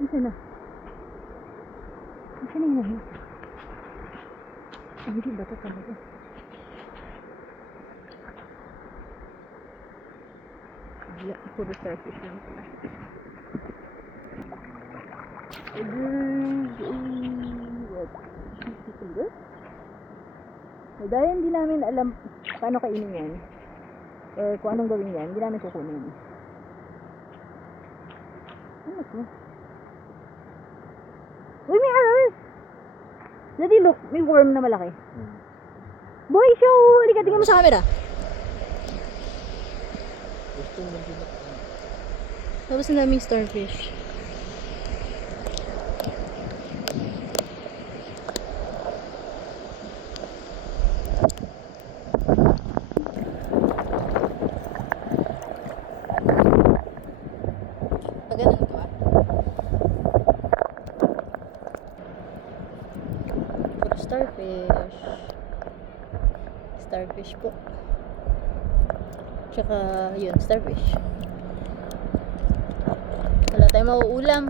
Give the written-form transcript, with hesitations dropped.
Isa na. Isa na yun. Ay, hindi ba ito talaga? Wala, puro starfish lang pala. Dahil hindi namin alam paano kainin yan or kung anong gawin yan, hindi namin kukunin. Ano to? Uy, may aras! Daddy, look, may worm na malaki. Boy, show! Halika, tingnan mo sa camera. Tapos na naming starfish. Paganan ka ba? Puro starfish. Starfish po. Tsaka yun, starfish. Wala tayong mauulam.